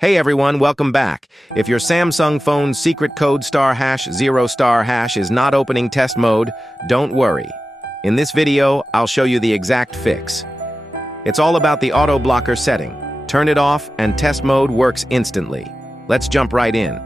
Hey everyone, welcome back. If your Samsung phone's secret code *0*# is not opening test mode, don't worry. In this video, I'll show you the exact fix. It's all about the auto blocker setting. Turn it off and test mode works instantly. Let's jump right in.